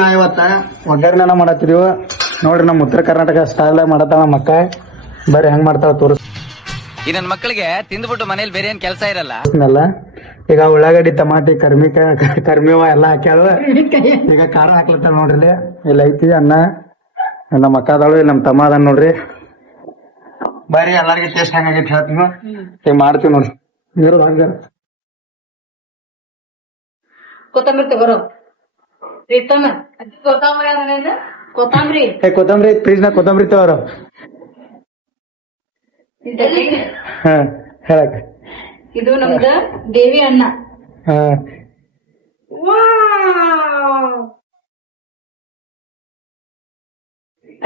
ನಾ ಇವತ್ತ ಒಗ್ಗರಣೆನ ಮಾಡತ್ತೀವಿ ನೋಡ್ರಿ. ನಮ್ಮ ಉತ್ತರ ಕರ್ನಾಟಕ ಸ್ಟೈಲ್ ಮಾಡತಾವ ನಮ್ಮ ಅಕ್ಕ. ಬರ್ರಿ ಹೆಂಗ್ ಮಾಡ್ತಾವ ತೋರಿಸ್. ಈ ನನ್ ಮಕ್ಕಳಿಗೆ ತಿಂದ್ಬಿಟ್ಟು ಮನೇಲಿ ಬೇರೆ ಏನ್ ಕೆಲಸ ಇರಲ್ಲ. ಈಗ ಉಳ್ಳಾಗಡ್ಡಿ ಟಮಾಟಿ ಕರ್ಮಿವ ಎಲ್ಲಾ ಹಾಕ್ಯಾಳು. ಈಗ ಖಾರ ಹಾಕ್ಲತ್ತಾಳ ನೋಡ್ರಿ. ಇಲ್ಲಿ ಐತಿ ಅನ್ನ. ನಮ್ಮ ಅಕ್ಕ ಅದಾಳು, ನಮ್ ತಮ್ಮ ಅದ ನೋಡ್ರಿ. ಬರ್ರಿ ಎಲ್ಲಾರ್ಗಿ ಟೇಸ್ಟ್ ಹೆಂಗಾಗೈತಿ ಹೇಳ್ತೀನಿ. ಈಗ ಮಾಡ್ತೀವಿ ನೋಡ್ರಿ. ನೀರು ಹಂಗ ಕೊತ್ತಂಬರಿ ತಗೋರು ಪ್ರೀತಮ್ಮ. ಕೊತ್ತಂಬರಿ ಕೊತ್ತಂಬರಿ ಫ್ರಿಜ್ ನಾಗ ಕೊತ್ತಂಬರಿ ತಗೋರು. ಹಾ ಹೇಳಕ್. ಇದು ನಮ್ದ ದೇವಿ ಅನ್ನ. ಹಾ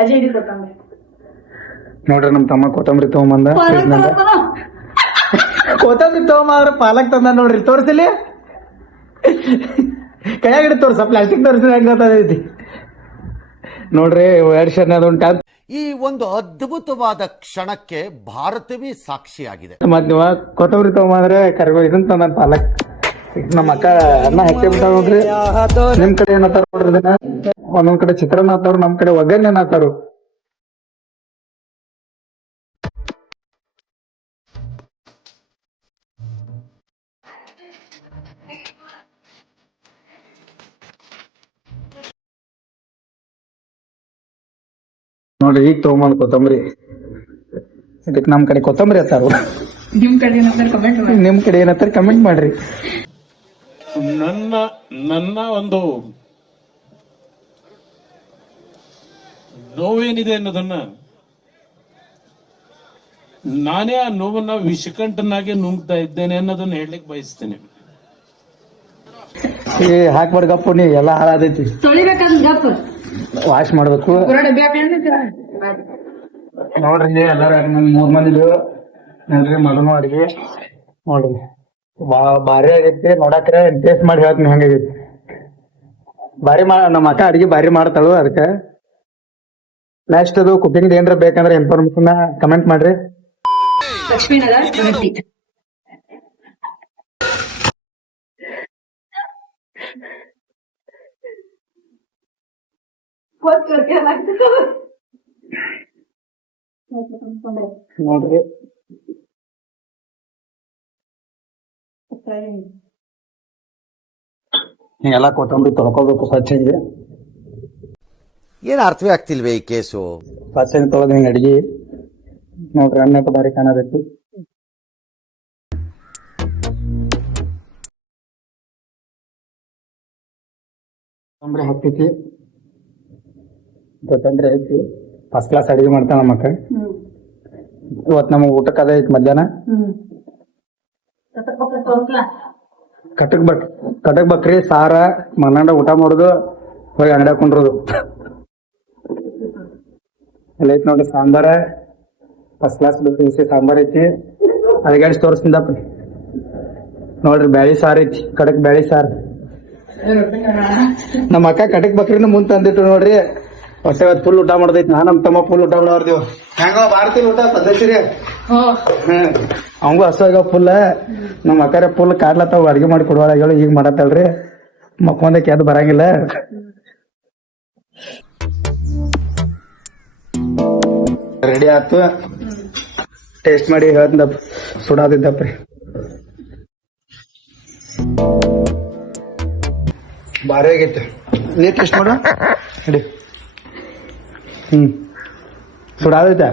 ಅಜೇಡಿ ಕೊತ್ತಂಬರಿ ನೋಡ್ರಿ. ನಮ್ ತಮ್ಮ ಕೊತ್ತಂಬರಿ ತಗೊಂಬಂದ. ಕೊತ್ತಂಬರಿ ತಗೊಂಬಂದ್ರ ಪಾಲಕ್ ತಂದ ನೋಡ್ರಿ. ತೋರ್ಸಿಲಿ ಕೈಯಾಗಿಡ ತೋರ್ಸ, ಪ್ಲಾಸ್ಟಿಕ್ ತೋರಿಸಿದ ಹೆಂಗ್ ಗೊತ್ತೈತಿ ನೋಡ್ರಿ. ವರ್ಷನ್ ಅದೊಂಟ ಈ ಒಂದು ಅದ್ಭುತವಾದ ಕ್ಷಣಕ್ಕೆ ಭಾರತವೇ ಸಾಕ್ಷಿಯಾಗಿದೆ. ಮತ್ ನೀವ ಕೊತ್ತಂಬರಿ ತಗೊಂಬಂದ್ರೆ ಕರ್ಗೋ ಇದನ್ ತಂದ ಪಾಲಕ್. ನಮ್ಮ ಅಕ್ಕ ಅನ್ನ ಹಾಕಿ ಬಿಟ್ಟ ನೋಡ್ರಿ. ನಿಮ್ ಕಡೆ ಏನತ್ತಾರ ನೋಡ್ರಿ ಇದನ್ನ. ಒಂದೊಂದ್ ಕಡೆ ಚಿತ್ರಾನ್ನ ಹಾತಾರ, ನಮ್ ಕಡೆ ಒಗ್ಗರಣೆ ಹಾತಾರು. ನೋಡ್ರಿ ಈಗ ತಗೊಂಬಂದ್ ಕೊತ್ತಂಬರಿ. ಇದಕ್ ನಮ್ ಕಡೆ ಕೊತ್ತಂಬರಿ ಹತ್ತಾರು. ನಿಮ್ ಕಡೆ ಕಮೆಂಟ್ ಮಾಡಿ. ನಿಮ್ ಕಡೆ ಏನತ್ತಾರ ಕಮೆಂಟ್ ಮಾಡ್ರಿ. ನನ್ನ ಒಂದು ನೋವೇನಿದೆ ಅನ್ನೋದನ್ನ ನಾನೇ ಆ ನೋವನ್ನ ವಿಷಕಂಠನಾಗೆ ನುಂಗ್ತಾ ಇದ್ದೇನೆ ಅನ್ನೋದನ್ನ ಹೇಳಲಿಕ್ಕೆ ಬಯಸ್ತೇನೆ. ಹಾಕ್ಬಾರ್ದು ಗಪ್ಪು, ನೀ ಎಲ್ಲಾ ಹಾಳಾದೈತಿ. ತೊಳಿಬೇಕಂದ್ ಗಪ್ ವಾಶ್ ಮಾಡ್ಬೇಕು ನೋಡ್ರಿ. ಎಲ್ಲಾರ ಮೂರ್ ಮಂದಿ ನೋಡ್ರಿ ಮಾಡೋಣ ಅಡಿಗೆ. ನೋಡ್ರಿ ಭಾರಿ ಆಗೈತಿ ನೋಡಕ್ರೆ. ಟೇಸ್ಟ್ ಮಾಡಿ ಹೇಳ್ತೀನಿ ಹೆಂಗಾಗೈತಿ. ಭಾರಿ ನಮ್ಮ ಅಕ್ಕ ಅಡಿಗೆ ಭಾರಿ ಮಾಡ್ತಾಳು. ಅದಕ್ಕೆ ನೆಕ್ಸ್ಟ್ ಅದು ಕುಕಿಂಗ್ ಏನ್ರ ಬೇಕಂದ್ರೆ ಇನ್ಫಾರ್ಮೇಶನ್ ಕಮೆಂಟ್ ಮಾಡ್ರಿ. ಲಕ್ಷ್ಮೀನಗರ ರೊಟ್ಟಿ. ನೋಡ್ರಿ ಹಿಂಗೆಲ್ಲ ಕೊತ್ತಂಬರಿ ತೊಳ್ಕೊಬೇಕು ಸ್ವಚ್ಛಗೆ. ಏನ್ ಅರ್ಥವೇ ಆಗ್ತಿಲ್ವೇ ಈ ಕೇಸು? ಸ್ವಚ್ಛಗೆ ತೊಳೆದು ಹಿಂಗೆ ಅಡಿಗೆ ನೋಡ್ರಿ. ಅನ್ನ ಭಾರಿ ಕಾಣಬೇಕು. ಕೊತ್ತಂಬರಿ ಹಾಕ್ತೈತಿ. ಕೊತ್ತಂಬರಿ ಹಾಕಿ ಫಸ್ಟ್ ಕ್ಲಾಸ್ ಅಡಿಗೆ ಮಾಡ್ತಾಳ ನಮ್ಮ ಅಕ್ಕ. ಇವತ್ತು ನಮಗೆ ಊಟಕ್ಕೆ ಅದ ಐತಿ ಮಧ್ಯಾಹ್ನ. ಕಟಕ್ ಬಕ್ರಿ ಸಾರ ಮನಾಂಡ ಊಟ ಮಾಡುದು, ಹೋಗಿ ಅಂಗಡಿ ಹಾಕೊಂಡ್ರದು. ಎಲ್ಲ ಐತಿ ನೋಡ್ರಿ ಸಾಂಬಾರ. ಫಸ್ಟ್ ಕ್ಲಾಸ್ ಬಿಸಿ ಸಾಂಬಾರ್ ಐತಿ. ಅಡಿಗಾಡಿಸಿ ತೋರಿಸ್ತಿದ್ದಪ್ಪ ನೋಡ್ರಿ. ಬ್ಯಾಳಿ ಸಾರು ಐತಿ, ಕಡಕ್ ಬ್ಯಾಳಿ ಸಾರು. ನಮ್ಮ ಅಕ್ಕ ಕಟಕ್ ಬಕ್ರಿನ ಮುಂದ್ ತಂದಿಟ್ಟು ನೋಡ್ರಿ. ಹೊಟ್ಟೆ ಫುಲ್ ಊಟ ಮಾಡ್ದೈತಿ. ನಮ್ಮ ತಮ್ಮ ಫುಲ್ ಊಟ ಮಾಡ್ದೇವ್. ಹೆಂಗ ಬಾರ್ತಿಲ್ ಊಟ ಪದ್ಧತಿರಿ. ಅವಂಗೂ ಹಸುವಾಗ ಫುಲ್. ನಮ್ಮ ಅಕ್ಕರೆ ಫುಲ್ ಕಾಡ್ಲತ್ತಾವ. ಅಡ್ಗೆ ಮಾಡಿ ಕೊಡುವಾಳ ಈಗ ಮಾಡತ್ತಲ್ರಿ. ಮಕ್ಕೊಂದಕ್ಕೆ ಅದು ಬರಂಗಿಲ್ಲ. ರೆಡಿ ಆತು. ಟೇಸ್ಟ್ ಮಾಡಿ ಹೇಳ್ತಪ್ಪ. ಸುಡಾದಿದ್ದಪ್ರಿ ಭಾರಿ ಆಗೈತೆ. ನೀ ಟೇಸ್ಟ್ ಮಾಡ ರೆಡಿ. ಸುಡಾದೈತೆ.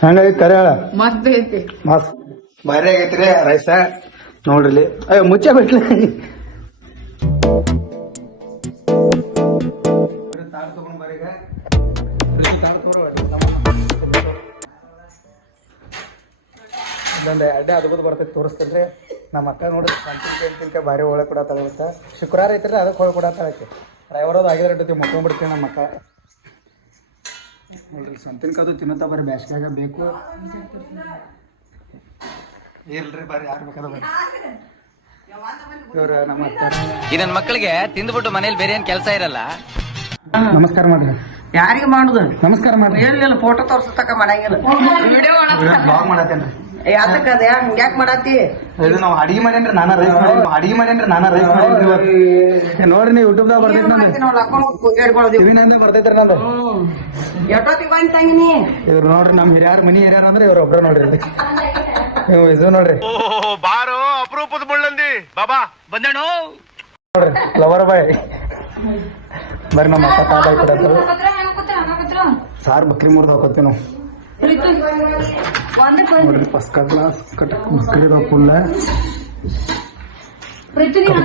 ಹಂಗಾಗೈತಿ ಕರೆ ಹೇಳ. ಮಸ್ತ್ ಐತಿ. ಮಸ್ತ್ ಭಾರಿ ಆಗೈತ್ರಿ ರೈಸ. ನೋಡ್ರಿ ಅಯ್ಯೋ ಮುಚ್ಚ ಬಿಟ್ಲಿ. ಇದೊಂದು ಅಡ್ಡೆ ಅದ್ಭುತ ಬರ್ತೈತಿ ತೋರಿಸ್ತೇನ್ರಿ. ನಮ್ಮ ಅಕ್ಕ ನೋಡ್ರಿ ಸಂತಿನ್ಕ ಭಾರಿ ಒಳಗೆ ಕೊಡತ್ತಾಳ. ಇವತ್ತು ಶುಕ್ರವಾರ ಐತ್ರಿ, ಅದಕ್ಕೆ ಒಳಗೆ ಕೊಡತ್ತಾಳಕ್ಕೆ. ಡ್ರೈವರೋದು ಆಗಿದ್ರೆ ಇಟ್ಟೈತಿ ಮುಕ್ಕೊಂಡ್ಬಿಡ್ತೀವಿ ನಮ್ಮ ಅಕ್ಕ. ನೋಡ್ರಿ ಸಂತಿನ್ಕದು ತಿನ್ನತ್ತ ಬರ್ರಿ. ಬ್ಯಾಸ್ಗ್ಯಾಗ ಬೇಕು ಇಲ್ರಿ. ಬರ್ರಿ ಯಾರು ಬೇಕಾದ ಬರ್ರಿ. ಇವ್ರ ನಮ್ಮ ಅಕ್ಕ. ಈ ನನ್ ಮಕ್ಕಳಿಗೆ ತಿಂದ್ಬಿಟ್ಟು ಮನೇಲಿ ಬೇರೆ ಏನ್ ಕೆಲಸ ಇರಲ್ಲ. ನಮಸ್ಕಾರ ಮಾಡ್ರಿ. ಯಾರಿಗೆ ಮಾಡುದು? ನಮಸ್ಕಾರ ಮಾಡ್ರಿ. ಎಲ್ಲಿಲ್ಲ ಫೋಟೋ ತೋರ್ಸತಕ್ಕ ಮಾಡಂಗಿಲ್ಲ. Video blog ಮಾಡತ್ತೇನ್ರಿ. ಯಾತಕ್ಕದ ಹಂಗ್ಯಾಕ್ ಮಾಡತ್ತಿ ಇದು ನಾವು ಅಡಿಗೆ ಮಾಡೇನ್ರಿ ನಾನ ರೈಸ್ ಮಾಡೇನ್ರಿ ಇವತ್ತು ನೋಡ್ರಿ ನೀವು ಯೂಟ್ಯೂಬ್ ದಾಗ ಬರ್ತೈತಿ ನಂದು ಟಿವಿನಿಂದ ಬರ್ತೈತ್ರಿ ನಂದು ಎಷ್ಟೊತ್ತಿಗೆ ಬಂದ್ ತಂಗಿನಿ ಇವ್ರು ನೋಡ್ರಿ ನಮ್ ಹಿರಿಯಾರ ಮನಿ ಹಿರಿಯಾರ ಅಂದ್ರೆ ಇವ್ರ ಒಬ್ರ ನೋಡ್ರಿ ಇಲ್ಲಿ. ನೀವು ಇದು ನೋಡ್ರಿ ಬಾರೋ ಅಪರೂಪದ ಮುಳ್ಳಂದಿ ಬಾಬಾ ಬಂದೇಣು ನೋಡ್ರಿ ಲವರ್ ಬಾಯ್ ಬರ್ರಿ ನಮ್ಮ ಅಪ್ಪ ತಾತ ಕೊಡತ್ತರು ಸಾರ್ ಬಕ್ರಿ ಮುರ್ದು ಹಾಕೋತೀವಿ ನಾವು ನೋಡ್ರಿ ಫಸ್ಟ್ ಕ್ಲಾಸ್ ಬಕ್ರಿದ ಫುಲ್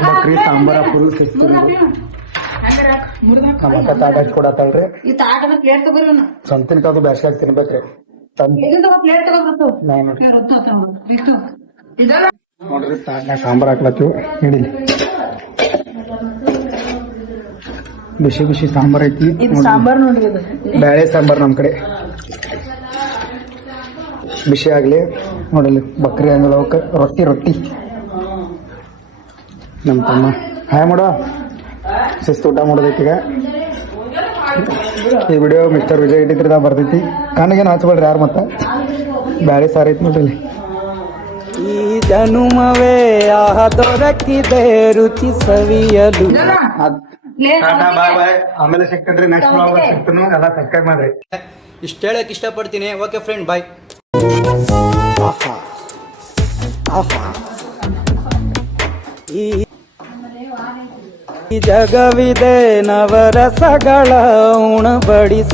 ಬಕ್ರಿ ಸಾಂಬಾರ ಫುಲ್ ಸಿಸ್ತು ನಮ್ಮ ಅಕ್ಕ ತಾಟ ಹಚ್ಚಿ ಕೊಡತ್ತಲ್ರಿ ಈ ತಾಟನ ಪ್ಲೇಟ್ ತಗೋರಿ ಸ್ವಂತಿನ ಕಾದು ಬ್ಯಾಸ್ಗಾಗ ತಿನ್ಬೇಕ್ರಿ ಪ್ಲೇಟ್ ತಗೋಬೇಕು ನಾವು ನೋಡ್ರಿ ತಾಟ್ನಾಗ ಸಾಂಬಾರ್ ಹಾಕ್ಲತ್ತೀವಿ ಹಿಡಿಲಿ ಬಿಸಿ ಬಿಸಿ ಸಾಂಬಾರ್ ಐತಿ ಸಾಂಬಾರ್ ನೋಡ್ರಿ ಇದು ಬ್ಯಾಳೆ ಸಾಂಬಾರ್ ನಮ್ ಕಡೆ ಬಿಸಿ ಆಗ್ಲಿ ನೋಡಲಿ ಬಕ್ರಿ ಹಂಗಲ್ಲ ರೊಟ್ಟಿ ನಮ್ ತಮ್ಮ ಹಾಯ್ ಮಾಡೋ ಶಿಸ್ತು ಊಟ ಮಾಡೋದೈತಿ ಈಗ ಈ ವಿಡಿಯೋ ಮಿಸ್ಟರ್ ವಿಜಯ್ ಇಟ್ಟಿದ್ರಿ ಬರ್ತೈತಿ ಕಣ್ಣಿಗೇನು ಹಚ್ಬೇಡ್ರಿ ಯಾರು ಮತ್ತ ಬ್ಯಾಳೆ ಸಾರು ಐತಿ ನೋಡ್ರಿ ಈ ಜನುಮವೇ ಆಹ ದೊರಕಿದೆ ರುಚಿ ಸವಿಯಲು ಬಾಯ್ ಬಾಯ್ ಆಮೇಲೆ ಸಿಗ್ತೇನ್ರಿ ನೆಕ್ಸ್ಟ್ ಬ್ಲಾಗ್ ಸಿಗ್ತಾನು ಎಲ್ಲ ಸಬ್ಸ್ಕ್ರೈಬ್ ಮಾಡ್ರಿ ಇಷ್ಟ ಹೇಳಕ್ ಇಷ್ಟಪಡ್ತೀನಿ ಓಕೆ ಫ್ರೆಂಡ್ ಬಾಯ್ ಈ ಜಗವಿದೆ ನವರಸಗಳ ಉಣಬಡಿಸ